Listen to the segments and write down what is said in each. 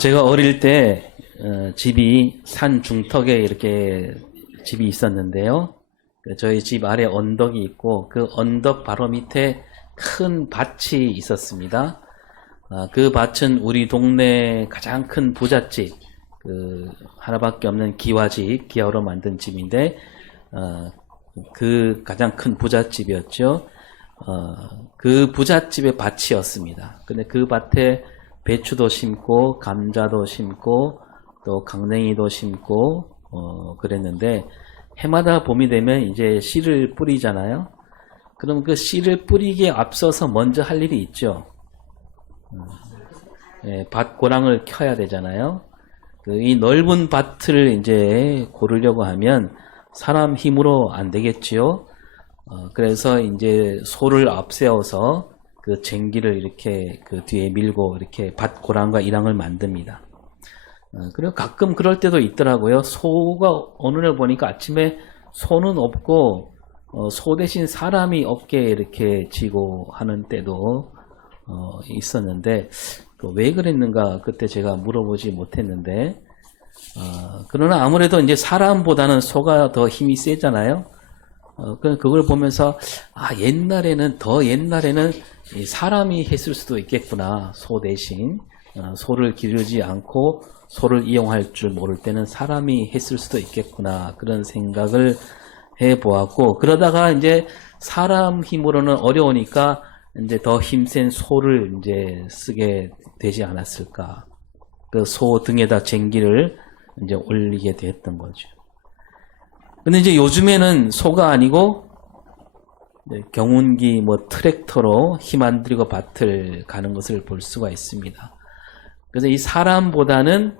제가 어릴 때 집이 산 중턱에 이렇게 집이 있었는데요. 저희 집 아래 언덕이 있고 그 언덕 바로 밑에 큰 밭이 있었습니다. 그 밭은 우리 동네 가장 큰 부잣집, 하나밖에 없는 기와집, 기와로 만든 집인데 그 가장 큰 부잣집이었죠. 그 부잣집의 밭이었습니다. 근데 그 밭에 배추도 심고 감자도 심고 또 강냉이도 심고 그랬는데 해마다 봄이 되면 이제 씨를 뿌리잖아요. 그럼 그 씨를 뿌리기에 앞서서 먼저 할 일이 있죠. 밭 고랑을 켜야 되잖아요. 이 넓은 밭을 이제 고르려고 하면 사람 힘으로 안 되겠지요. 그래서 이제 소를 앞세워서 그 쟁기를 이렇게 그 뒤에 밀고 이렇게 밭 고랑과 이랑을 만듭니다. 그리고 가끔 그럴 때도 있더라고요. 소가 어느 날 보니까 아침에 소는 없고 소 대신 사람이 어깨에 이렇게 지고 하는 때도 있었는데 왜 그랬는가 그때 제가 물어보지 못했는데 그러나 아무래도 이제 사람보다는 소가 더 힘이 세잖아요. 그걸 보면서 옛날에는 사람이 했을 수도 있겠구나. 소 대신 소를 기르지 않고 소를 이용할 줄 모를 때는 사람이 했을 수도 있겠구나. 그런 생각을 해보았고, 그러다가 이제 사람 힘으로는 어려우니까 이제 더 힘센 소를 이제 쓰게 되지 않았을까. 그 소 등에다 쟁기를 이제 올리게 됐던 거죠. 근데 이제 요즘에는 소가 아니고 경운기 트랙터로 힘 안 들이고 밭을 가는 것을 볼 수가 있습니다. 그래서 이 사람보다는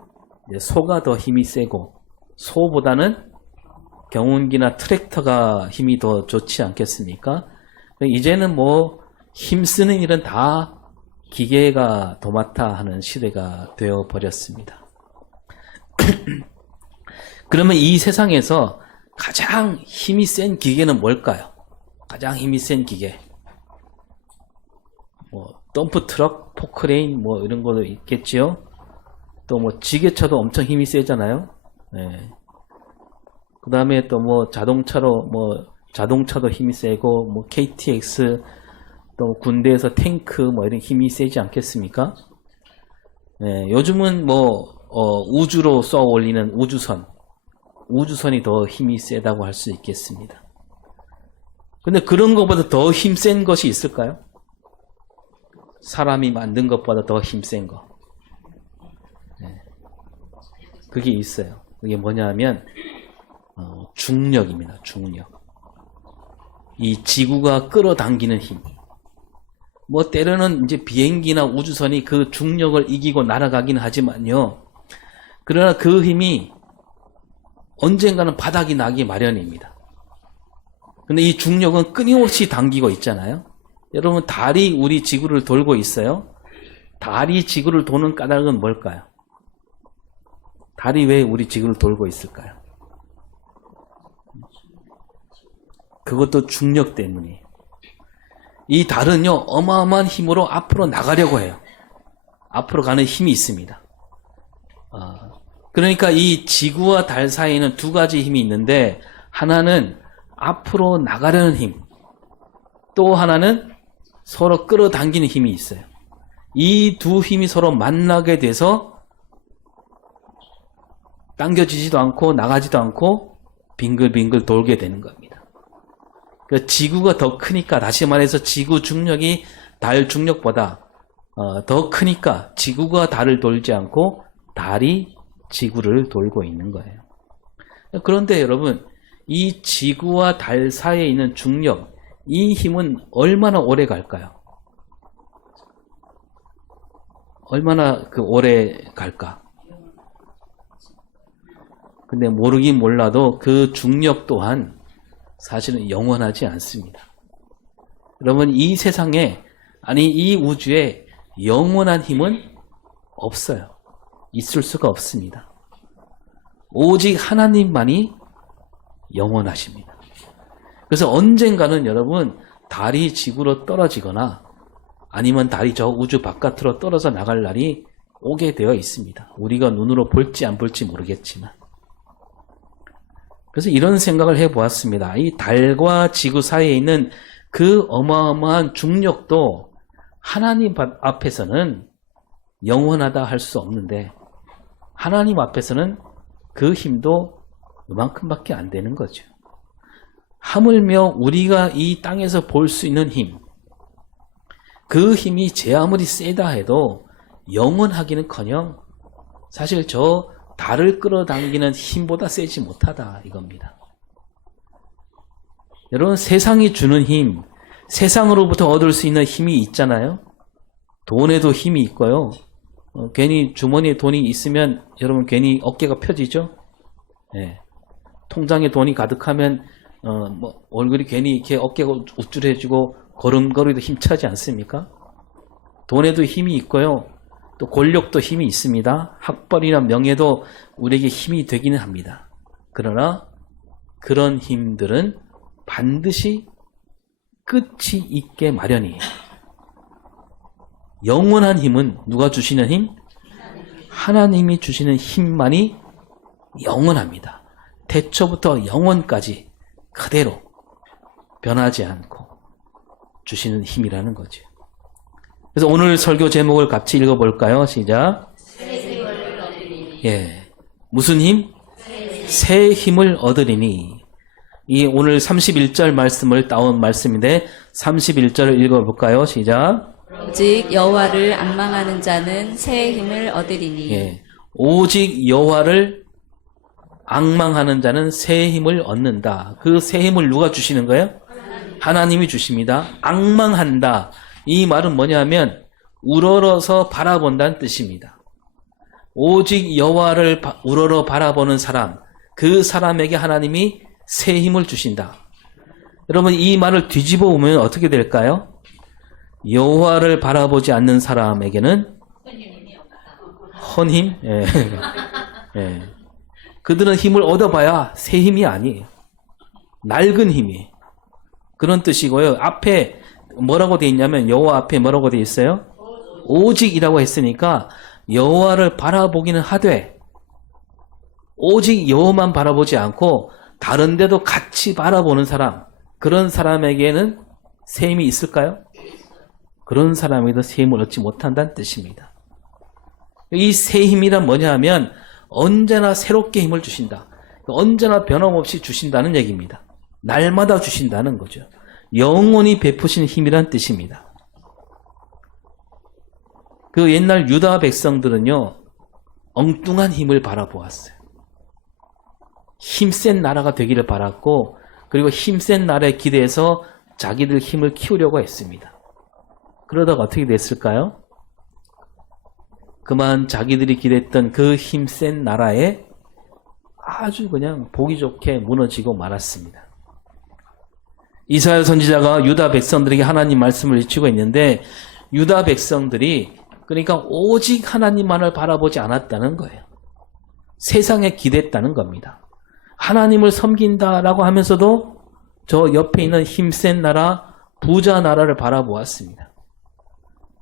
소가 더 힘이 세고 소보다는 경운기나 트랙터가 힘이 더 좋지 않겠습니까? 이제는 힘 쓰는 일은 다 기계가 도맡아 하는 시대가 되어 버렸습니다. 그러면 이 세상에서 가장 힘이 센 기계는 뭘까요? 가장 힘이 센 기계. 덤프트럭, 포크레인, 이런 것도 있겠지요? 또 지게차도 엄청 힘이 세잖아요? 네. 그 다음에 또 자동차도 힘이 세고, KTX, 또 군대에서 탱크, 이런 힘이 세지 않겠습니까? 네. 요즘은 우주로 쏘아 올리는 우주선이 더 힘이 세다고 할 수 있겠습니다. 근데 그런 것보다 더 힘센 것이 있을까요? 사람이 만든 것보다 더 힘센 거. 네. 그게 있어요. 그게 뭐냐면 중력입니다. 중력. 이 지구가 끌어당기는 힘. 때로는 이제 비행기나 우주선이 그 중력을 이기고 날아가긴 하지만요. 그러나 그 힘이 언젠가는 바닥이 나기 마련입니다. 근데 이 중력은 끊임없이 당기고 있잖아요. 여러분, 달이 우리 지구를 돌고 있어요. 달이 지구를 도는 까닭은 뭘까요? 달이 왜 우리 지구를 돌고 있을까요? 그것도 중력 때문이에요. 이 달은요, 어마어마한 힘으로 앞으로 나가려고 해요. 앞으로 가는 힘이 있습니다. 그러니까 이 지구와 달 사이에는 두 가지 힘이 있는데, 하나는 앞으로 나가려는 힘, 또 하나는 서로 끌어당기는 힘이 있어요. 이 두 힘이 서로 만나게 돼서 당겨지지도 않고 나가지도 않고 빙글빙글 돌게 되는 겁니다. 그러니까 지구가 더 크니까, 다시 말해서 지구 중력이 달 중력보다 더 크니까 지구가 달을 돌지 않고 달이 지구를 돌고 있는 거예요. 그런데 여러분, 이 지구와 달 사이에 있는 중력, 이 힘은 얼마나 오래 갈까요? 얼마나 오래 갈까? 근데 모르긴 몰라도 그 중력 또한 사실은 영원하지 않습니다. 여러분, 이 세상에, 이 우주에 영원한 힘은 없어요. 있을 수가 없습니다. 오직 하나님만이 영원하십니다. 그래서 언젠가는 여러분, 달이 지구로 떨어지거나 아니면 달이 저 우주 바깥으로 떨어져 나갈 날이 오게 되어 있습니다. 우리가 눈으로 볼지 안 볼지 모르겠지만. 그래서 이런 생각을 해보았습니다. 이 달과 지구 사이에 있는 그 어마어마한 중력도 하나님 앞에서는 영원하다 할 수 없는데 하나님 앞에서는 그 힘도 이만큼밖에 안 되는 거죠. 하물며 우리가 이 땅에서 볼 수 있는 힘, 그 힘이 제 아무리 세다 해도 영원하기는커녕 사실 저 달을 끌어당기는 힘보다 세지 못하다 이겁니다. 여러분, 세상이 주는 힘, 세상으로부터 얻을 수 있는 힘이 있잖아요. 돈에도 힘이 있고요. 괜히 주머니에 돈이 있으면 여러분 괜히 어깨가 펴지죠. 네. 통장에 돈이 가득하면 얼굴이 괜히 이렇게 어깨가 우쭐해지고 걸음걸이도 힘차지 않습니까? 돈에도 힘이 있고요. 또 권력도 힘이 있습니다. 학벌이나 명예도 우리에게 힘이 되기는 합니다. 그러나 그런 힘들은 반드시 끝이 있게 마련이에요. 영원한 힘은 누가 주시는 힘? 하나님이 주시는 힘만이 영원합니다. 태초부터 영원까지 그대로 변하지 않고 주시는 힘이라는 거죠. 그래서 오늘 설교 제목을 같이 읽어볼까요? 시작. 예, 무슨 힘? 새 힘을 얻으리니. 이 오늘 31절 말씀을 따온 말씀인데 31절을 읽어볼까요? 시작. 오직 여호와를 앙망하는 자는 새 힘을 얻으리니. 예, 오직 여호와를 앙망하는 자는 새 힘을 얻는다. 그 새 힘을 누가 주시는 거예요? 하나님이 주십니다. 앙망한다. 이 말은 뭐냐면 우러러서 바라본다는 뜻입니다. 오직 여호와를 우러러 바라보는 사람, 그 사람에게 하나님이 새 힘을 주신다. 여러분, 이 말을 뒤집어 보면 어떻게 될까요? 여호와를 바라보지 않는 사람에게는 헌힘? 예. 예. 그들은 힘을 얻어봐야 새 힘이 아니에요. 낡은 힘이에요. 그런 뜻이고요. 앞에 뭐라고 돼 있냐면 여호와 앞에 뭐라고 돼 있어요? 오직이라고 했으니까 여호와를 바라보기는 하되 오직 여호와만 바라보지 않고 다른 데도 같이 바라보는 사람, 그런 사람에게는 새 힘이 있을까요? 그런 사람에게도 새 힘을 얻지 못한다는 뜻입니다. 이 새 힘이란 뭐냐 하면 언제나 새롭게 힘을 주신다. 언제나 변함없이 주신다는 얘기입니다. 날마다 주신다는 거죠. 영원히 베푸신 힘이란 뜻입니다. 그 옛날 유다 백성들은요, 엉뚱한 힘을 바라보았어요. 힘센 나라가 되기를 바랐고, 그리고 힘센 나라에 기대해서 자기들 힘을 키우려고 했습니다. 그러다가 어떻게 됐을까요? 그만 자기들이 기대했던 그 힘센 나라에 아주 그냥 보기 좋게 무너지고 말았습니다. 이사야 선지자가 유다 백성들에게 하나님 말씀을 외치고 있는데 유다 백성들이 그러니까 오직 하나님만을 바라보지 않았다는 거예요. 세상에 기댔다는 겁니다. 하나님을 섬긴다라고 하면서도 저 옆에 있는 힘센 나라, 부자 나라를 바라보았습니다.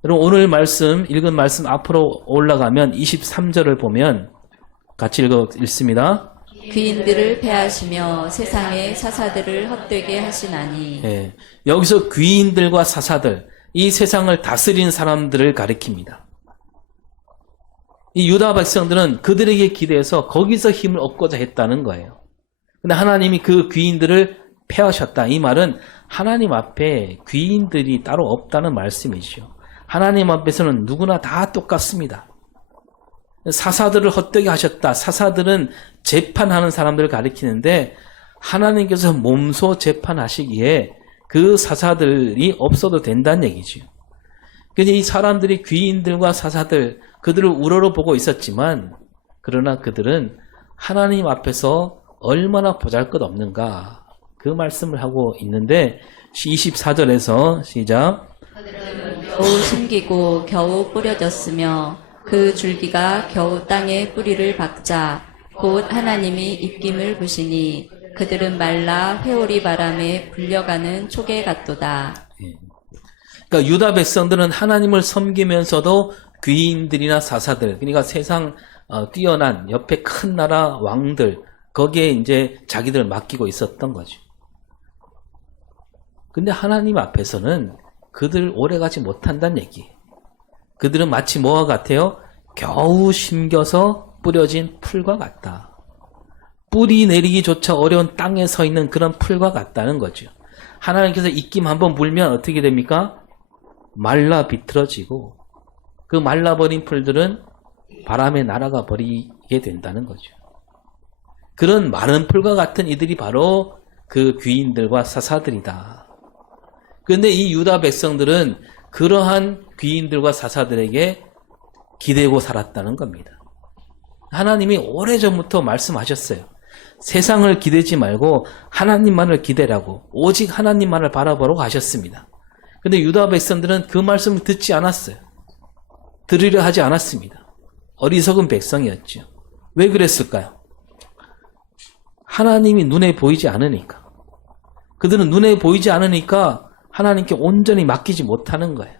여러분, 오늘 말씀, 읽은 말씀 앞으로 올라가면 23절을 보면 같이 읽습니다. 귀인들을 패하시며 세상의 사사들을 헛되게 하시나니. 예, 여기서 귀인들과 사사들, 이 세상을 다스린 사람들을 가리킵니다. 이 유다 백성들은 그들에게 기대해서 거기서 힘을 얻고자 했다는 거예요. 근데 하나님이 그 귀인들을 패하셨다. 이 말은 하나님 앞에 귀인들이 따로 없다는 말씀이죠. 하나님 앞에서는 누구나 다 똑같습니다. 사사들을 헛되게 하셨다. 사사들은 재판하는 사람들을 가리키는데 하나님께서 몸소 재판하시기에 그 사사들이 없어도 된다는 얘기죠. 그래서 이 사람들이 귀인들과 사사들, 그들을 우러러 보고 있었지만 그러나 그들은 하나님 앞에서 얼마나 보잘것없는가 그 말씀을 하고 있는데 24절에서 시작. 겨우 숨기고 겨우 뿌려졌으며 그 줄기가 겨우 땅에 뿌리를 박자 곧 하나님이 입김을 부시니 그들은 말라 회오리 바람에 불려가는 초계 같도다. 그러니까 유다 백성들은 하나님을 섬기면서도 귀인들이나 사사들, 그러니까 세상 뛰어난 옆에 큰 나라 왕들, 거기에 이제 자기들을 맡기고 있었던 거죠. 근데 하나님 앞에서는 그들 오래가지 못한다는 얘기예요. 그들은 마치 뭐와 같아요? 겨우 심겨서 뿌려진 풀과 같다. 뿌리 내리기조차 어려운 땅에 서 있는 그런 풀과 같다는 거죠. 하나님께서 입김 한번 불면 어떻게 됩니까? 말라 비틀어지고 그 말라버린 풀들은 바람에 날아가 버리게 된다는 거죠. 그런 마른 풀과 같은 이들이 바로 그 귀인들과 사사들이다. 그런데 이 유다 백성들은 그러한 귀인들과 사사들에게 기대고 살았다는 겁니다. 하나님이 오래전부터 말씀하셨어요. 세상을 기대지 말고 하나님만을 기대라고, 오직 하나님만을 바라보라고 하셨습니다. 근데 유다 백성들은 그 말씀을 듣지 않았어요. 들으려 하지 않았습니다. 어리석은 백성이었죠. 왜 그랬을까요? 하나님이 눈에 보이지 않으니까. 그들은 눈에 보이지 않으니까 하나님께 온전히 맡기지 못하는 거예요.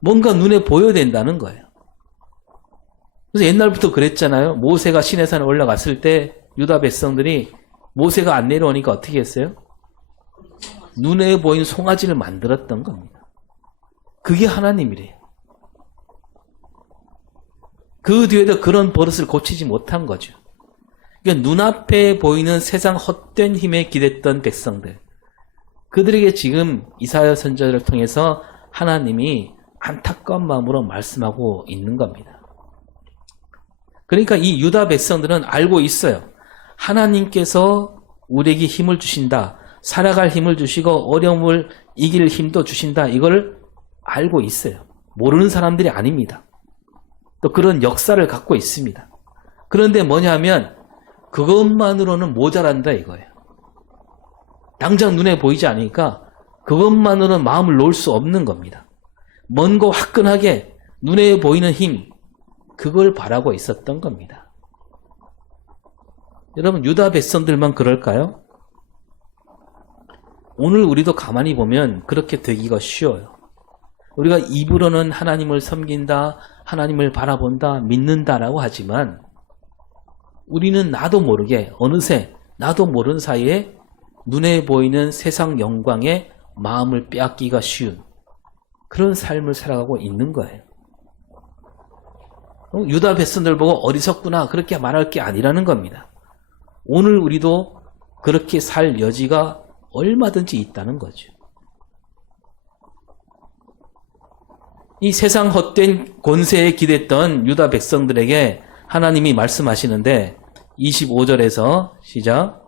뭔가 눈에 보여야 된다는 거예요. 그래서 옛날부터 그랬잖아요. 모세가 시내산에 올라갔을 때 유다 백성들이 모세가 안 내려오니까 어떻게 했어요? 눈에 보이는 송아지를 만들었던 겁니다. 그게 하나님이래요. 그 뒤에도 그런 버릇을 고치지 못한 거죠. 그러니까 눈앞에 보이는 세상 헛된 힘에 기댔던 백성들, 그들에게 지금 이사야 선지자를 통해서 하나님이 안타까운 마음으로 말씀하고 있는 겁니다. 그러니까 이 유다 백성들은 알고 있어요. 하나님께서 우리에게 힘을 주신다. 살아갈 힘을 주시고 어려움을 이길 힘도 주신다. 이걸 알고 있어요. 모르는 사람들이 아닙니다. 또 그런 역사를 갖고 있습니다. 그런데 뭐냐면 그것만으로는 모자란다 이거예요. 당장 눈에 보이지 않으니까 그것만으로는 마음을 놓을 수 없는 겁니다. 먼 거 화끈하게 눈에 보이는 힘, 그걸 바라고 있었던 겁니다. 여러분, 유다 백성들만 그럴까요? 오늘 우리도 가만히 보면 그렇게 되기가 쉬워요. 우리가 입으로는 하나님을 섬긴다, 하나님을 바라본다, 믿는다라고 하지만 우리는 나도 모르게 어느새 나도 모르는 사이에 눈에 보이는 세상 영광에 마음을 빼앗기가 쉬운 그런 삶을 살아가고 있는 거예요. 유다 백성들 보고 어리석구나 그렇게 말할 게 아니라는 겁니다. 오늘 우리도 그렇게 살 여지가 얼마든지 있다는 거죠. 이 세상 헛된 권세에 기댔던 유다 백성들에게 하나님이 말씀하시는데 25절에서 시작.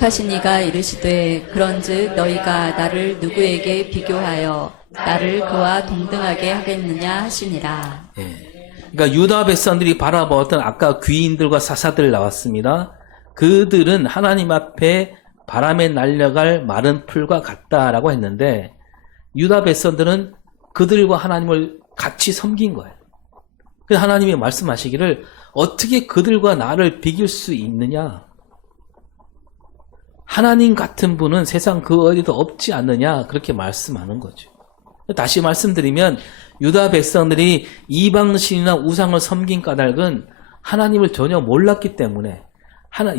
하신 이가 이르시되 그런즉 너희가 나를 누구에게 비교하여 나를 그와 동등하게 하겠느냐 하시니라. 그러니까 유다 백성들이 바라보았던 아까 귀인들과 사사들 나왔습니다. 그들은 하나님 앞에 바람에 날려갈 마른 풀과 같다라고 했는데 유다 백성들은 그들과 하나님을 같이 섬긴 거예요. 그래서 하나님이 말씀하시기를 어떻게 그들과 나를 비길 수 있느냐? 하나님 같은 분은 세상 그 어디도 없지 않느냐? 그렇게 말씀하는 거죠. 다시 말씀드리면 유다 백성들이 이방신이나 우상을 섬긴 까닭은 하나님을 전혀 몰랐기 때문에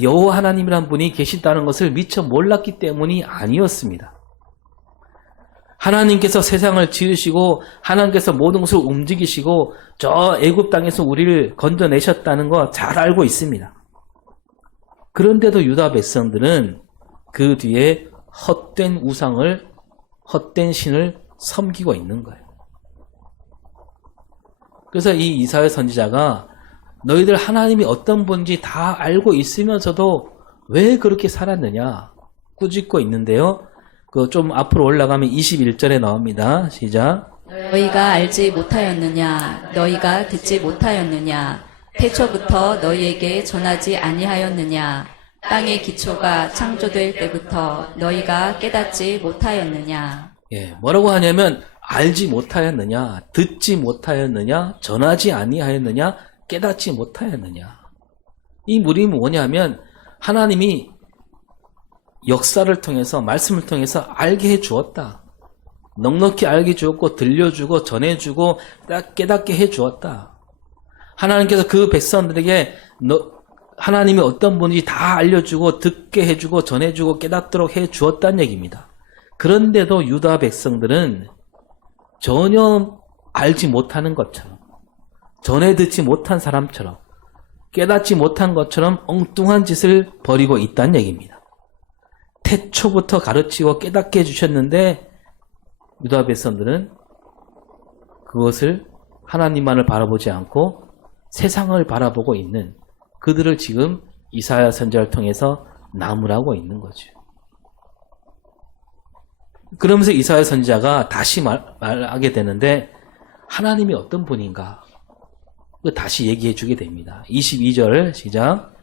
여호와 하나님이란 분이 계시다는 것을 미처 몰랐기 때문이 아니었습니다. 하나님께서 세상을 지으시고 하나님께서 모든 것을 움직이시고 저 애굽 땅에서 우리를 건져내셨다는 거 잘 알고 있습니다. 그런데도 유다 백성들은 그 뒤에 헛된 우상을, 헛된 신을 섬기고 있는 거예요. 그래서 이 이사야 선지자가 너희들 하나님이 어떤 분인지 다 알고 있으면서도 왜 그렇게 살았느냐 꾸짖고 있는데요. 그 좀 앞으로 올라가면 21절에 나옵니다. 시작. 너희가 알지 못하였느냐 너희가 듣지 못하였느냐 태초부터 너희에게 전하지 아니하였느냐 땅의 기초가 창조될 때부터 너희가 깨닫지 못하였느냐. 뭐라고 하냐면 알지 못하였느냐, 듣지 못하였느냐, 전하지 아니하였느냐, 깨닫지 못하였느냐. 이 무림이 뭐냐면 하나님이 역사를 통해서 말씀을 통해서 알게 해 주었다. 넉넉히 알게 주었고 들려주고 전해주고 깨닫게 해주었다. 하나님께서 그 백성들에게 하나님이 어떤 분인지 다 알려주고 듣게 해주고 전해주고 깨닫도록 해주었다는 얘기입니다. 그런데도 유다 백성들은 전혀 알지 못하는 것처럼, 전해 듣지 못한 사람처럼, 깨닫지 못한 것처럼 엉뚱한 짓을 벌이고 있다는 얘기입니다. 태초부터 가르치고 깨닫게 해주셨는데 유다 백성들은 그것을 하나님만을 바라보지 않고 세상을 바라보고 있는 그들을 지금 이사야 선지자를 통해서 나무라고 있는 거죠. 그러면서 이사야 선지자가 다시 말하게 되는데 하나님이 어떤 분인가 다시 얘기해 주게 됩니다. 22절 시작.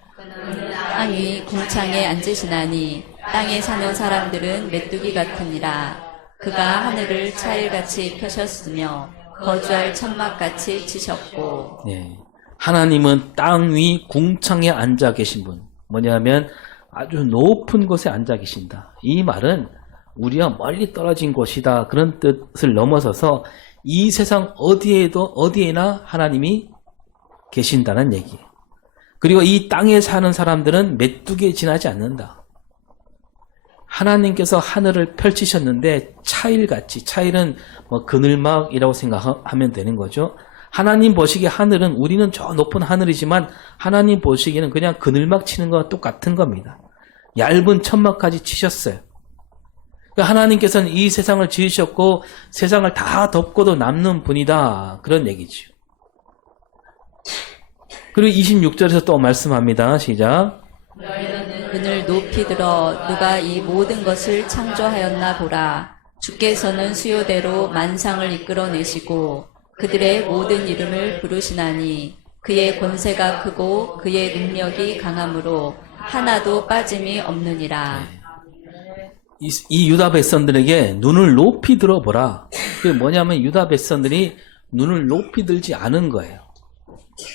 땅이 궁창에 앉으시나니 땅에 사는 사람들은 메뚜기 같으니라. 그가 하늘을 차일같이 펴셨으며 거주할 천막같이 치셨고. 네. 하나님은 땅 위 궁창에 앉아 계신 분. 뭐냐면 아주 높은 곳에 앉아 계신다. 이 말은 우리가 멀리 떨어진 곳이다. 그런 뜻을 넘어서서 이 세상 어디에나 하나님이 계신다는 얘기예요. 그리고 이 땅에 사는 사람들은 메뚜기에 지나지 않는다. 하나님께서 하늘을 펼치셨는데 차일같이, 차일은 뭐 그늘막이라고 생각하면 되는 거죠. 하나님 보시기에 하늘은, 우리는 저 높은 하늘이지만 하나님 보시기에는 그냥 그늘막 치는 거와 똑같은 겁니다. 얇은 천막까지 치셨어요. 그러니까 하나님께서는 이 세상을 지으셨고 세상을 다 덮고도 남는 분이다. 그런 얘기죠. 그리고 26절에서 또 말씀합니다. 시작. 너희는 그늘 높이 들어 누가 이 모든 것을 창조하였나 보라. 주께서는 수요대로 만상을 이끌어내시고 그들의 모든 이름을 부르시나니 그의 권세가 크고 그의 능력이 강함으로 하나도 빠짐이 없느니라. 이 유다 백성들에게 눈을 높이 들어보라. 그게 뭐냐면 유다 백성들이 눈을 높이 들지 않은 거예요.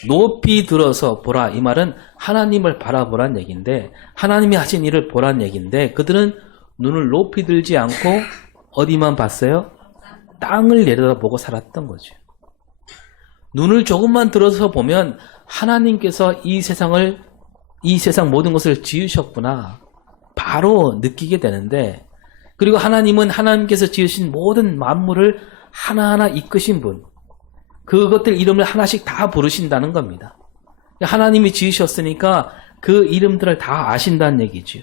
높이 들어서 보라. 이 말은 하나님을 바라보란 얘기인데, 하나님이 하신 일을 보란 얘기인데, 그들은 눈을 높이 들지 않고 어디만 봤어요? 땅을 내려다보고 살았던 거죠. 눈을 조금만 들어서 보면 하나님께서 이 세상 모든 것을 지으셨구나 바로 느끼게 되는데, 그리고 하나님은 하나님께서 지으신 모든 만물을 하나하나 이끄신 분, 그것들 이름을 하나씩 다 부르신다는 겁니다. 하나님이 지으셨으니까 그 이름들을 다 아신다는 얘기죠.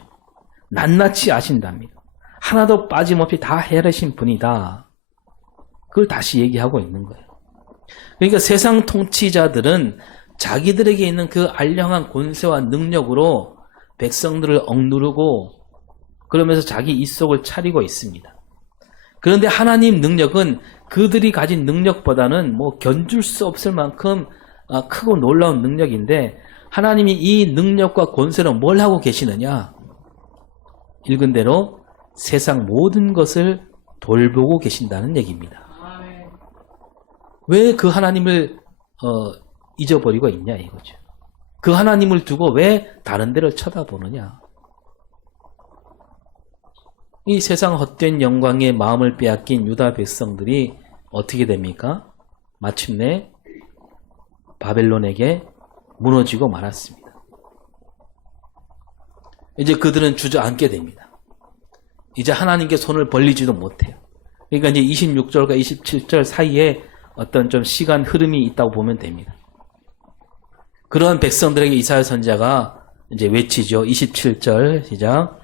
낱낱이 아신답니다. 하나도 빠짐없이 다 헤아리신 분이다. 그걸 다시 얘기하고 있는 거예요. 그러니까 세상 통치자들은 자기들에게 있는 그 알량한 권세와 능력으로 백성들을 억누르고 그러면서 자기 입속을 차리고 있습니다. 그런데 하나님 능력은 그들이 가진 능력보다는 뭐 견줄 수 없을 만큼 크고 놀라운 능력인데, 하나님이 이 능력과 권세로 뭘 하고 계시느냐? 읽은 대로 세상 모든 것을 돌보고 계신다는 얘기입니다. 왜 그 하나님을 잊어버리고 있냐 이거죠. 그 하나님을 두고 왜 다른 데를 쳐다보느냐. 이 세상 헛된 영광에 마음을 빼앗긴 유다 백성들이 어떻게 됩니까? 마침내 바벨론에게 무너지고 말았습니다. 이제 그들은 주저앉게 됩니다. 이제 하나님께 손을 벌리지도 못해요. 그러니까 이제 26절과 27절 사이에 어떤 좀 시간 흐름이 있다고 보면 됩니다. 그런 백성들에게 이사야 선지자가 이제 외치죠. 27절 시작.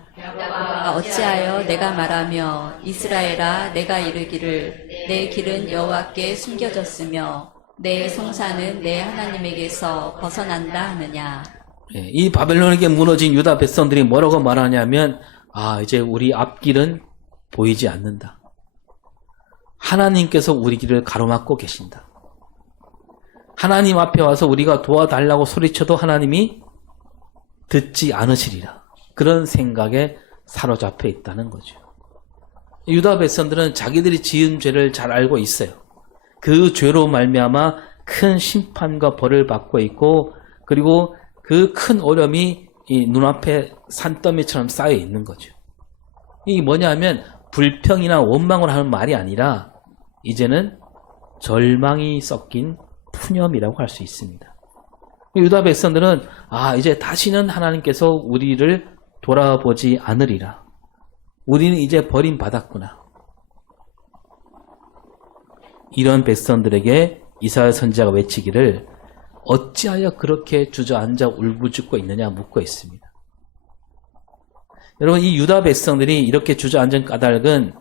어찌하여 내가 말하며 이스라엘아 내가 이르기를 내 길은 여호와께 숨겨졌으며 내 송사는 내 하나님에게서 벗어난다 하느냐. 이 바벨론에게 무너진 유다 백성들이 뭐라고 말하냐면 이제 우리 앞길은 보이지 않는다. 하나님께서 우리 길을 가로막고 계신다. 하나님 앞에 와서 우리가 도와달라고 소리쳐도 하나님이 듣지 않으시리라. 그런 생각에 사로잡혀 있다는 거죠. 유다 백성들은 자기들이 지은 죄를 잘 알고 있어요. 그 죄로 말미암아 큰 심판과 벌을 받고 있고, 그리고 그 큰 오염이 이 눈앞에 산더미처럼 쌓여 있는 거죠. 이게 뭐냐 하면 불평이나 원망을 하는 말이 아니라 이제는 절망이 섞인 푸념이라고 할 수 있습니다. 유다 백성들은 이제 다시는 하나님께서 우리를 돌아보지 않으리라. 우리는 이제 버림받았구나. 이런 백성들에게 이사야 선지자가 외치기를 어찌하여 그렇게 주저앉아 울부짖고 있느냐 묻고 있습니다. 여러분, 이 유다 백성들이 이렇게 주저앉은 까닭은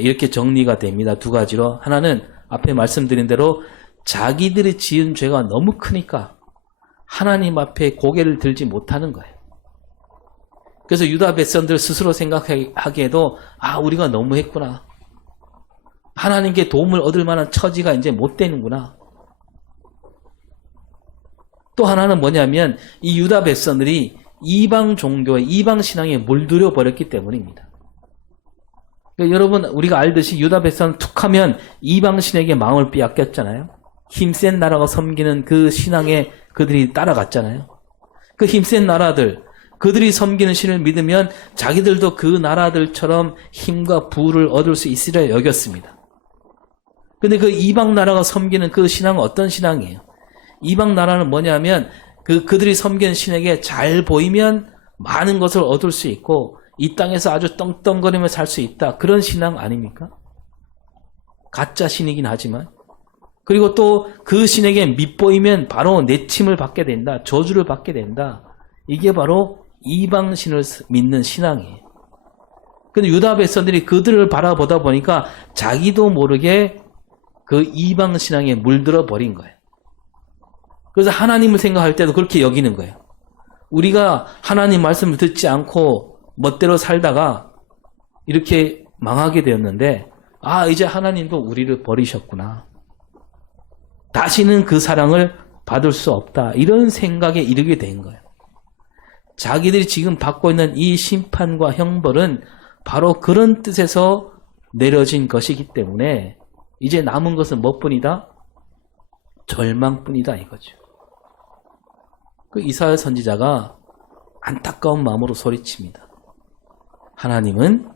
이렇게 정리가 됩니다. 두 가지로. 하나는 앞에 말씀드린 대로 자기들이 지은 죄가 너무 크니까 하나님 앞에 고개를 들지 못하는 거예요. 그래서 유다 백성들 스스로 생각하기에도 우리가 너무했구나. 하나님께 도움을 얻을 만한 처지가 이제 못 되는구나. 또 하나는 뭐냐면 이 유다 백성들이 이방 종교에 이방 신앙에 물들여 버렸기 때문입니다. 그러니까 여러분, 우리가 알듯이 유다 백성은 툭하면 이방 신에게 마음을 빼앗겼잖아요. 힘센 나라가 섬기는 그 신앙에 그들이 따라갔잖아요. 그 힘센 나라들, 그들이 섬기는 신을 믿으면 자기들도 그 나라들처럼 힘과 부를 얻을 수 있으려 여겼습니다. 근데 그 이방 나라가 섬기는 그 신앙은 어떤 신앙이에요? 이방 나라는 뭐냐면 그들이 섬기는 신에게 잘 보이면 많은 것을 얻을 수 있고 이 땅에서 아주 떵떵거리며 살 수 있다. 그런 신앙 아닙니까? 가짜 신이긴 하지만. 그리고 또 그 신에게 밉보이면 바로 내침을 받게 된다. 저주를 받게 된다. 이게 바로 이방 신을 믿는 신앙이에요. 근데 유다 백성들이 그들을 바라보다 보니까 자기도 모르게 그 이방 신앙에 물들어 버린 거예요. 그래서 하나님을 생각할 때도 그렇게 여기는 거예요. 우리가 하나님 말씀을 듣지 않고 멋대로 살다가 이렇게 망하게 되었는데 이제 하나님도 우리를 버리셨구나. 다시는 그 사랑을 받을 수 없다. 이런 생각에 이르게 된 거예요. 자기들이 지금 받고 있는 이 심판과 형벌은 바로 그런 뜻에서 내려진 것이기 때문에 이제 남은 것은 뭐뿐이다? 절망뿐이다 이거죠. 그 이사야 선지자가 안타까운 마음으로 소리칩니다. 하나님은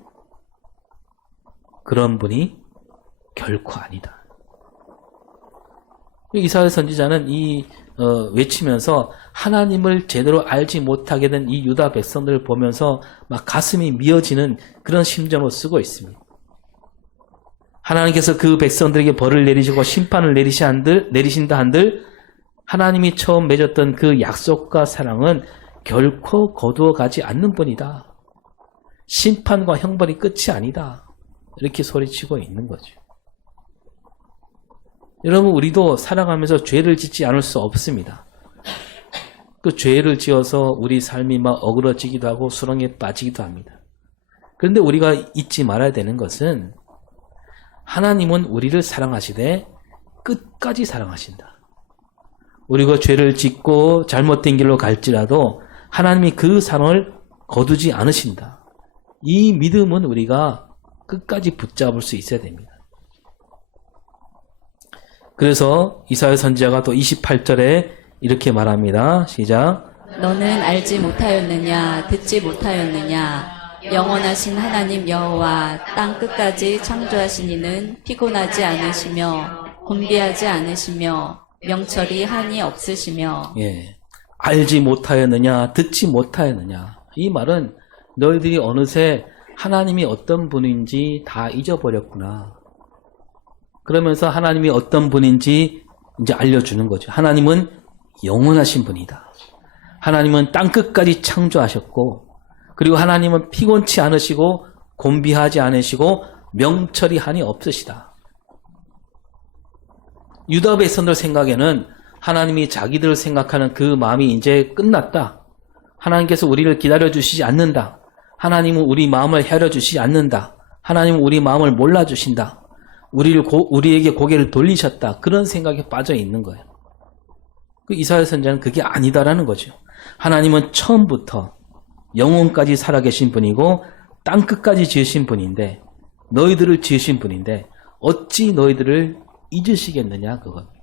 그런 분이 결코 아니다. 이사야 선지자는 외치면서 하나님을 제대로 알지 못하게 된 이 유다 백성들을 보면서 막 가슴이 미어지는 그런 심정으로 쓰고 있습니다. 하나님께서 그 백성들에게 벌을 내리시고 심판을 내리신다 한들 하나님이 처음 맺었던 그 약속과 사랑은 결코 거두어가지 않는 분이다. 심판과 형벌이 끝이 아니다. 이렇게 소리치고 있는 거죠. 여러분, 우리도 살아가면서 죄를 짓지 않을 수 없습니다. 그 죄를 지어서 우리 삶이 막 어그러지기도 하고 수렁에 빠지기도 합니다. 그런데 우리가 잊지 말아야 되는 것은 하나님은 우리를 사랑하시되 끝까지 사랑하신다. 우리가 죄를 짓고 잘못된 길로 갈지라도 하나님이 그 사랑을 거두지 않으신다. 이 믿음은 우리가 끝까지 붙잡을 수 있어야 됩니다. 그래서 이사야 선지자가 또 28절에 이렇게 말합니다. 시작. 너는 알지 못하였느냐 듣지 못하였느냐 영원하신 하나님 여호와 땅 끝까지 창조하신 이는 피곤하지 않으시며 곤비하지 않으시며 명철이 한이 없으시며. 알지 못하였느냐 듣지 못하였느냐. 이 말은 너희들이 어느새 하나님이 어떤 분인지 다 잊어버렸구나. 그러면서 하나님이 어떤 분인지 이제 알려주는 거죠. 하나님은 영원하신 분이다. 하나님은 땅끝까지 창조하셨고 그리고 하나님은 피곤치 않으시고 곤비하지 않으시고 명철이 한이 없으시다. 유다 백성들 생각에는 하나님이 자기들을 생각하는 그 마음이 이제 끝났다. 하나님께서 우리를 기다려주시지 않는다. 하나님은 우리 마음을 헤아려주시지 않는다. 하나님은 우리 마음을 몰라주신다. 우리에게 고개를 돌리셨다. 그런 생각에 빠져 있는 거예요. 그 이사야 선지자는 그게 아니다라는 거죠. 하나님은 처음부터 영원까지 살아계신 분이고 땅끝까지 지으신 분인데 너희들을 지으신 분인데 어찌 너희들을 잊으시겠느냐 그겁니다.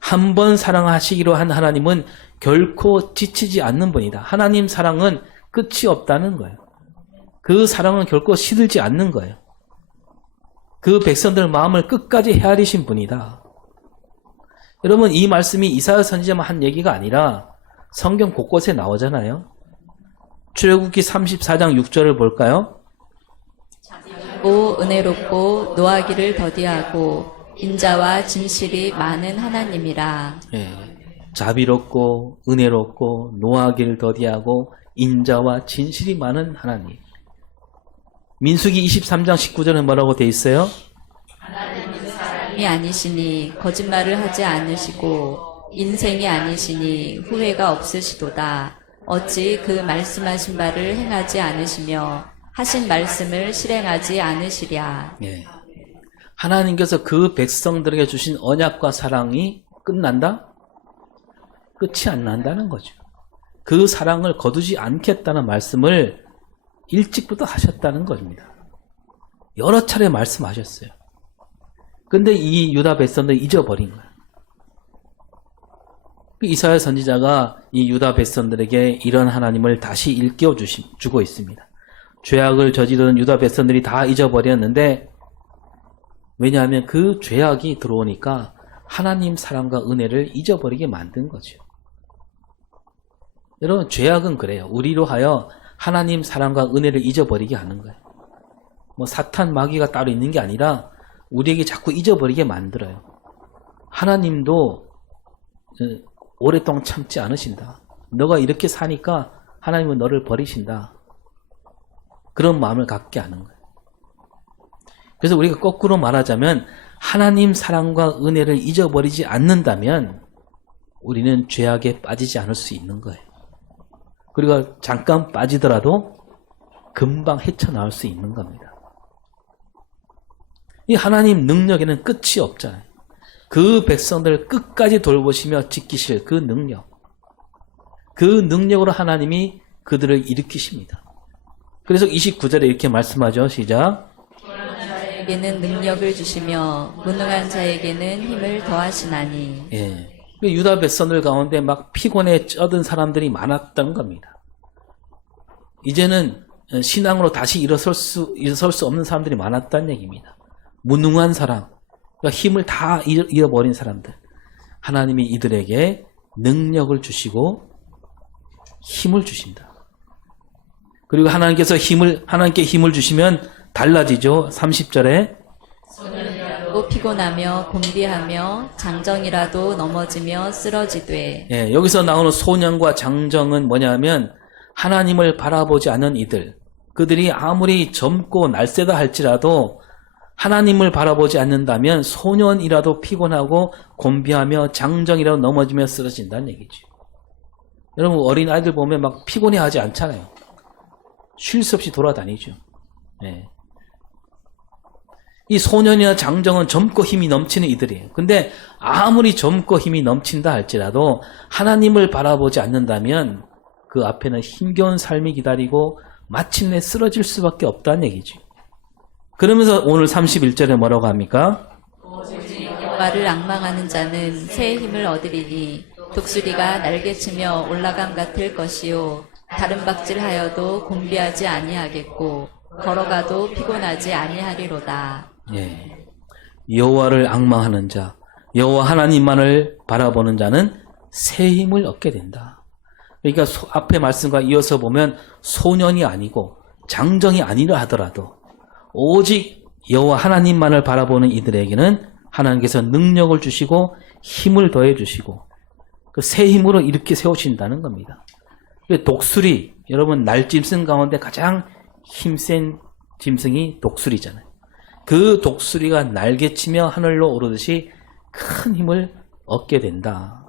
한 번 사랑하시기로 한 하나님은 결코 지치지 않는 분이다. 하나님 사랑은 끝이 없다는 거예요. 그 사랑은 결코 시들지 않는 거예요. 그 백성들 마음을 끝까지 헤아리신 분이다. 여러분, 이 말씀이 이사야 선지자만 한 얘기가 아니라 성경 곳곳에 나오잖아요. 출애굽기 34장 6절을 볼까요? 은혜롭고 노하기를 더디하고 인자와 진실이 많은 하나님이라. 예, 자비롭고 은혜롭고 노하기를 더디하고 인자와 진실이 많은 하나님. 민수기 23장 19절은 뭐라고 돼 있어요? 하나님이 아니시니 거짓말을 하지 않으시고 인생이 아니시니 후회가 없으시도다. 어찌 그 말씀하신 바를 행하지 않으시며 하신 말씀을 실행하지 않으시랴. 예. 하나님께서 그 백성들에게 주신 언약과 사랑이 끝난다? 끝이 안 난다는 거죠. 그 사랑을 거두지 않겠다는 말씀을 일찍부터 하셨다는 겁니다. 여러 차례 말씀하셨어요. 근데 이 유다 백성들이 잊어버린 거예요. 이사야 선지자가 이 유다 백성들에게 이런 하나님을 다시 일깨워 주고 있습니다. 죄악을 저지르는 유다 백성들이 다 잊어버렸는데, 왜냐하면 그 죄악이 들어오니까 하나님 사랑과 은혜를 잊어버리게 만든 거죠. 여러분, 죄악은 그래요. 우리로 하여 하나님 사랑과 은혜를 잊어버리게 하는 거예요. 뭐 사탄 마귀가 따로 있는 게 아니라 우리에게 자꾸 잊어버리게 만들어요. 하나님도 오랫동안 참지 않으신다. 너가 이렇게 사니까 하나님은 너를 버리신다. 그런 마음을 갖게 하는 거예요. 그래서 우리가 거꾸로 말하자면 하나님 사랑과 은혜를 잊어버리지 않는다면 우리는 죄악에 빠지지 않을 수 있는 거예요. 그리고 잠깐 빠지더라도 금방 헤쳐나올 수 있는 겁니다. 이 하나님 능력에는 끝이 없잖아요. 그 백성들을 끝까지 돌보시며 지키실 그 능력. 그 능력으로 하나님이 그들을 일으키십니다. 그래서 29절에 이렇게 말씀하죠. 시작. 자에게는 능력을 주시며 무능한 자에게는 힘을 더하시나니. 예. 유다 백성들 가운데 막 피곤에 쩌든 사람들이 많았던 겁니다. 이제는 신앙으로 다시 일어설 수 없는 사람들이 많았다는 얘기입니다. 무능한 사람, 그러니까 힘을 다 잃어버린 사람들. 하나님이 이들에게 능력을 주시고 힘을 주신다. 그리고 하나님께 힘을 주시면 달라지죠. 30절에 피곤하며 곤비하며 장정이라도 넘어지며 쓰러지되. 예, 여기서 나오는 소년과 장정은 뭐냐면 하나님을 바라보지 않은 이들, 그들이 아무리 젊고 날쌔다 할지라도 하나님을 바라보지 않는다면 소년이라도 피곤하고 곤비하며 장정이라도 넘어지며 쓰러진다는 얘기죠. 여러분, 어린 아이들 보면 막 피곤해하지 않잖아요. 쉴 수 없이 돌아다니죠. 예. 이 소년이나 장정은 젊고 힘이 넘치는 이들이에요. 근데 아무리 젊고 힘이 넘친다 할지라도 하나님을 바라보지 않는다면 그 앞에는 힘겨운 삶이 기다리고 마침내 쓰러질 수밖에 없다는 얘기죠. 그러면서 오늘 31절에 뭐라고 합니까? 여호와를 앙망하는 자는 새 힘을 얻으리니 독수리가 날개치며 올라감 같을 것이요 다른 박질하여도 곤비하지 아니하겠고 걸어가도 피곤하지 아니하리로다. 예. 여호와를 앙망하는 자, 여호와 하나님만을 바라보는 자는 새 힘을 얻게 된다. 그러니까 앞에 말씀과 이어서 보면 소년이 아니고 장정이 아니라 하더라도 오직 여호와 하나님만을 바라보는 이들에게는 하나님께서 능력을 주시고 힘을 더해 주시고 그 새 힘으로 이렇게 세우신다는 겁니다. 독수리, 여러분 날짐승 가운데 가장 힘센 짐승이 독수리잖아요. 그 독수리가 날개치며 하늘로 오르듯이 큰 힘을 얻게 된다.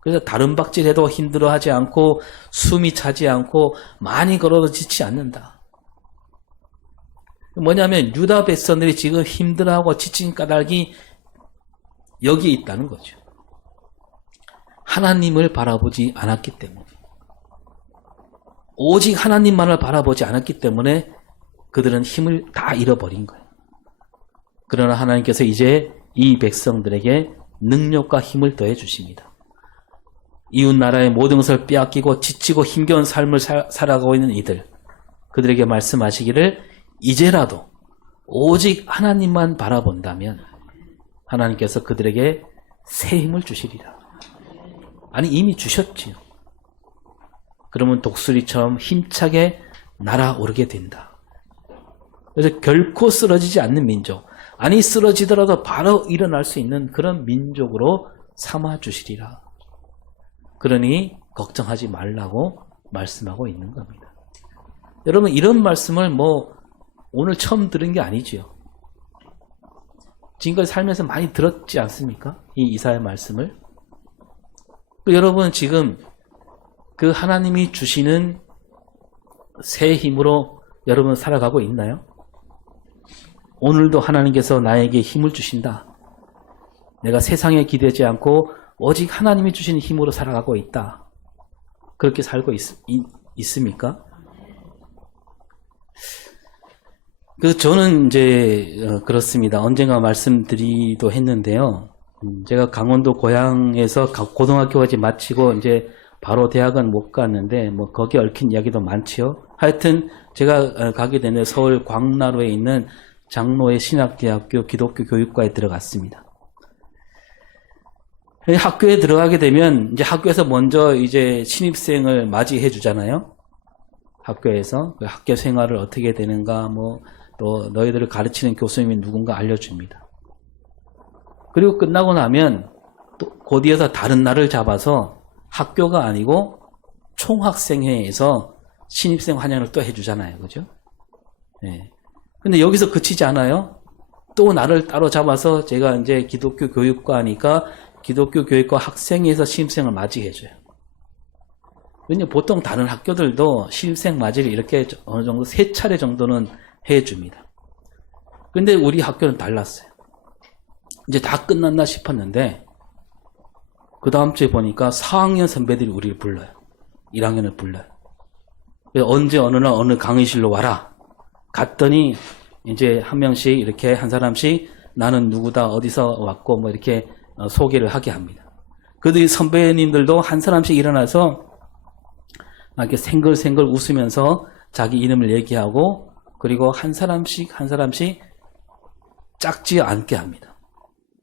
그래서 다른 박질해도 힘들어하지 않고 숨이 차지 않고 많이 걸어도 지치 않는다. 뭐냐면 유다 백성들이 지금 힘들어하고 지친 까닭이 여기에 있다는 거죠. 하나님을 바라보지 않았기 때문에. 오직 하나님만을 바라보지 않았기 때문에 그들은 힘을 다 잃어버린 거예요. 그러나 하나님께서 이제 이 백성들에게 능력과 힘을 더해 주십니다. 이웃 나라의 모든 것을 빼앗기고 지치고 힘겨운 삶을 살아가고 있는 이들, 그들에게 말씀하시기를 이제라도 오직 하나님만 바라본다면 하나님께서 그들에게 새 힘을 주시리라. 아니 이미 주셨지요. 그러면 독수리처럼 힘차게 날아오르게 된다. 그래서 결코 쓰러지지 않는 민족, 아니 쓰러지더라도 바로 일어날 수 있는 그런 민족으로 삼아주시리라. 그러니 걱정하지 말라고 말씀하고 있는 겁니다. 여러분 이런 말씀을 오늘 처음 들은 게 아니지요. 지금까지 살면서 많이 들었지 않습니까? 이 이사야 말씀을. 여러분 지금 그 하나님이 주시는 새 힘으로 여러분 살아가고 있나요? 오늘도 하나님께서 나에게 힘을 주신다. 내가 세상에 기대지 않고 오직 하나님이 주시는 힘으로 살아가고 있다. 그렇게 살고 있습니까? 저는 이제 그렇습니다. 언젠가 말씀드리도 했는데요. 제가 강원도 고향에서 고등학교까지 마치고 이제 바로 대학은 못 갔는데 거기에 얽힌 이야기도 많지요. 하여튼 제가 가게 되는 서울 광나루에 있는 장로의 신학대학교 기독교 교육과에 들어갔습니다. 학교에 들어가게 되면 이제 학교에서 먼저 이제 신입생을 맞이해 주잖아요. 학교에서 그 학교 생활을 어떻게 되는가 또 너희들을 가르치는 교수님이 누군가 알려줍니다. 그리고 끝나고 나면 또 곧이어서 다른 날을 잡아서 학교가 아니고 총학생회에서 신입생 환영을 또 해주잖아요. 그죠? 네. 근데 여기서 그치지 않아요? 또 날을 따로 잡아서 제가 이제 기독교 교육과니까 기독교 교육과 학생회에서 신입생을 맞이해줘요. 왜냐면 보통 다른 학교들도 신입생 맞이를 이렇게 어느 정도 3차례 정도는 해줍니다. 근데 우리 학교는 달랐어요. 이제 다 끝났나 싶었는데 그 다음 주에 보니까 4학년 선배들이 우리를 불러요. 1학년을 불러요. 언제 어느 날 어느 강의실로 와라. 갔더니 이제 한 명씩 이렇게 한 사람씩 나는 누구다 어디서 왔고 이렇게 소개를 하게 합니다. 그들이 선배님들도 한 사람씩 일어나서 이렇게 생글생글 웃으면서 자기 이름을 얘기하고 그리고 한 사람씩 짝지 않게 합니다.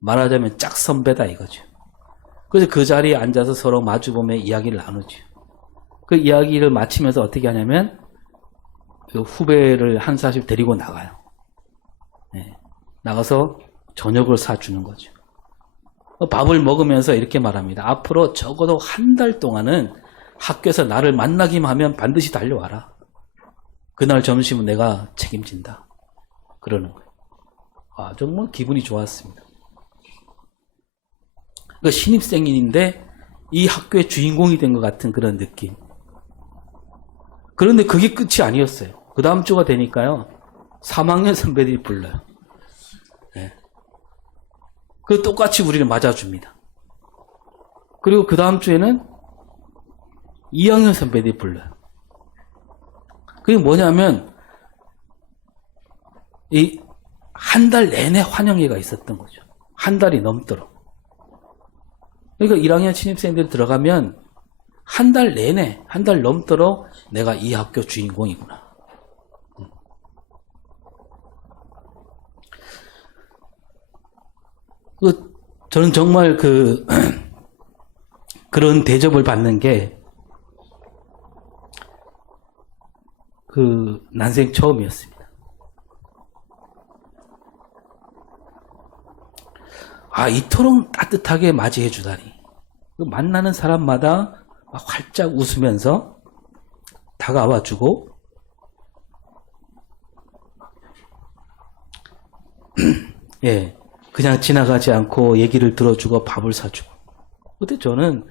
말하자면 짝선배다 이거죠. 그래서 그 자리에 앉아서 서로 마주보며 이야기를 나누죠. 그 이야기를 마치면서 어떻게 하냐면 그 후배를 한 사람씩 데리고 나가요. 네. 나가서 저녁을 사주는 거죠. 밥을 먹으면서 이렇게 말합니다. 앞으로 적어도 한 달 동안은 학교에서 나를 만나기만 하면 반드시 달려와라. 그날 점심은 내가 책임진다. 그러는 거예요. 정말 기분이 좋았습니다. 그러니까 신입생인데 이 학교의 주인공이 된 것 같은 그런 느낌. 그런데 그게 끝이 아니었어요. 그 다음 주가 되니까요. 3학년 선배들이 불러요. 네. 그 똑같이 우리를 맞아줍니다. 그리고 그 다음 주에는 2학년 선배들이 불러요. 그게 뭐냐면 이 한 달 내내 환영회가 있었던 거죠. 한 달이 넘도록. 그러니까 1학년 신입생들이 들어가면 한 달 내내, 한 달 넘도록 내가 이 학교 주인공이구나. 저는 정말 그런 대접을 받는 게 난생 처음이었습니다. 이토록 따뜻하게 맞이해 주다니. 만나는 사람마다 활짝 웃으면서 다가와 주고 예, 그냥 지나가지 않고 얘기를 들어주고 밥을 사주고. 근데 저는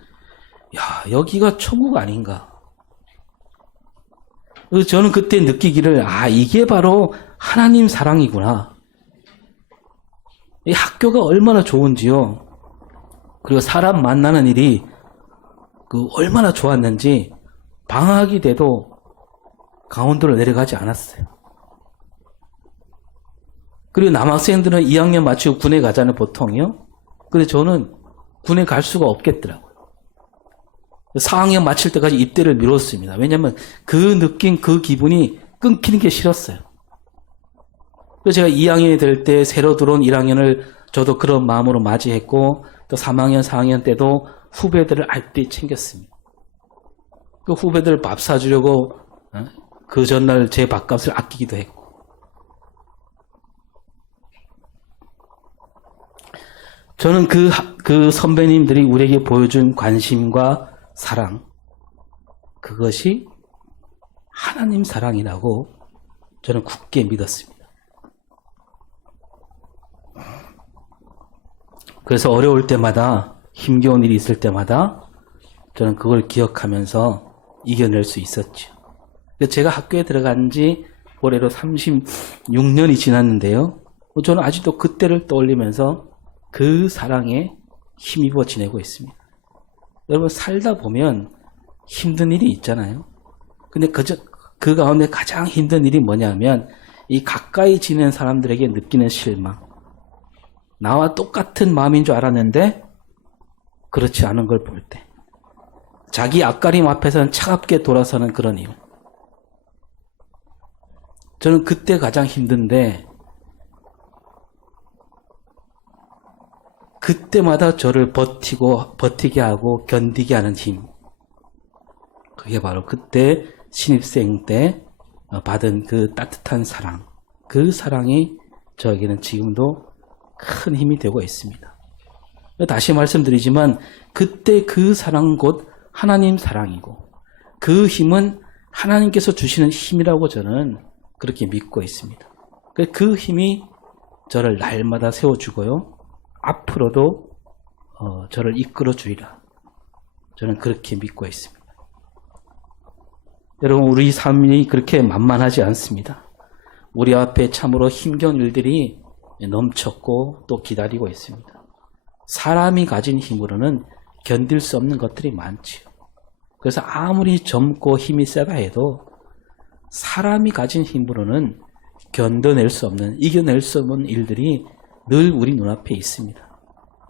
여기가 천국 아닌가. 저는 그때 느끼기를 이게 바로 하나님 사랑이구나. 이 학교가 얼마나 좋은지요. 그리고 사람 만나는 일이 얼마나 좋았는지 방학이 돼도 강원도로 내려가지 않았어요. 그리고 남학생들은 2학년 마치고 군에 가잖아요, 보통이요. 근데 저는 군에 갈 수가 없겠더라고요. 4학년 마칠 때까지 입대를 미뤘습니다. 왜냐하면 그 느낌, 그 기분이 끊기는 게 싫었어요. 그래서 제가 2학년이 될 때 새로 들어온 1학년을 저도 그런 마음으로 맞이했고 또 3학년, 4학년 때도 후배들을 알뜰히 챙겼습니다. 그 후배들 밥 사주려고 그 전날 제 밥값을 아끼기도 했고 저는 그 선배님들이 우리에게 보여준 관심과 사랑 그것이 하나님 사랑이라고 저는 굳게 믿었습니다. 그래서 어려울 때마다 힘겨운 일이 있을 때마다 저는 그걸 기억하면서 이겨낼 수 있었죠. 제가 학교에 들어간 지 올해로 36년이 지났는데요. 저는 아직도 그때를 떠올리면서 그 사랑에 힘입어 지내고 있습니다. 여러분 살다 보면 힘든 일이 있잖아요. 근데 그 가운데 가장 힘든 일이 뭐냐면 이 가까이 지낸 사람들에게 느끼는 실망. 나와 똑같은 마음인 줄 알았는데 그렇지 않은 걸 볼 때. 자기 앞가림 앞에서는 차갑게 돌아서는 그런 일. 저는 그때 가장 힘든데 그때마다 저를 버티게 하고 견디게 하는 힘. 그게 바로 그때 신입생 때 받은 그 따뜻한 사랑. 그 사랑이 저에게는 지금도 큰 힘이 되고 있습니다. 다시 말씀드리지만 그때 그 사랑은 곧 하나님 사랑이고 그 힘은 하나님께서 주시는 힘이라고 저는 그렇게 믿고 있습니다. 그 힘이 저를 날마다 세워주고요. 앞으로도 저를 이끌어 주리라. 저는 그렇게 믿고 있습니다. 여러분 우리 삶이 그렇게 만만하지 않습니다. 우리 앞에 참으로 힘겨운 일들이 넘쳤고 또 기다리고 있습니다. 사람이 가진 힘으로는 견딜 수 없는 것들이 많지요. 그래서 아무리 젊고 힘이 세다 해도 사람이 가진 힘으로는 견뎌낼 수 없는, 이겨낼 수 없는 일들이 늘 우리 눈앞에 있습니다.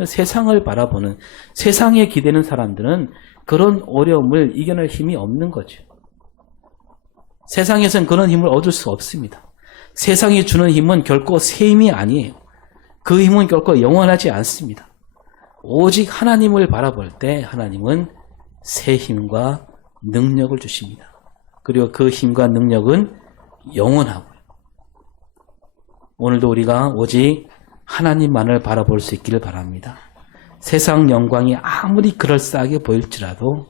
세상을 바라보는, 세상에 기대는 사람들은 그런 어려움을 이겨낼 힘이 없는 거죠. 세상에선 그런 힘을 얻을 수 없습니다. 세상이 주는 힘은 결코 새 힘이 아니에요. 그 힘은 결코 영원하지 않습니다. 오직 하나님을 바라볼 때 하나님은 새 힘과 능력을 주십니다. 그리고 그 힘과 능력은 영원하고요. 오늘도 우리가 오직 하나님만을 바라볼 수 있기를 바랍니다. 세상 영광이 아무리 그럴싸하게 보일지라도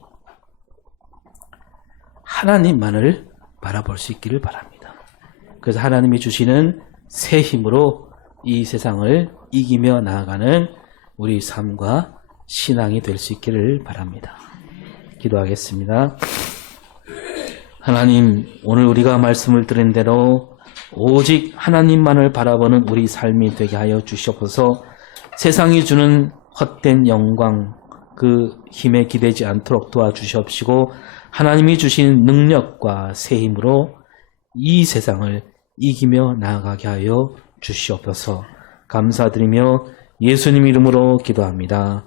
하나님만을 바라볼 수 있기를 바랍니다. 그래서 하나님이 주시는 새 힘으로 이 세상을 이기며 나아가는 우리 삶과 신앙이 될 수 있기를 바랍니다. 기도하겠습니다. 하나님, 오늘 우리가 말씀을 들은 대로 오직 하나님만을 바라보는 우리 삶이 되게 하여 주시옵소서. 세상이 주는 헛된 영광, 그 힘에 기대지 않도록 도와주시옵시고 하나님이 주신 능력과 새 힘으로 이 세상을 이기며 나아가게 하여 주시옵소서. 감사드리며 예수님 이름으로 기도합니다.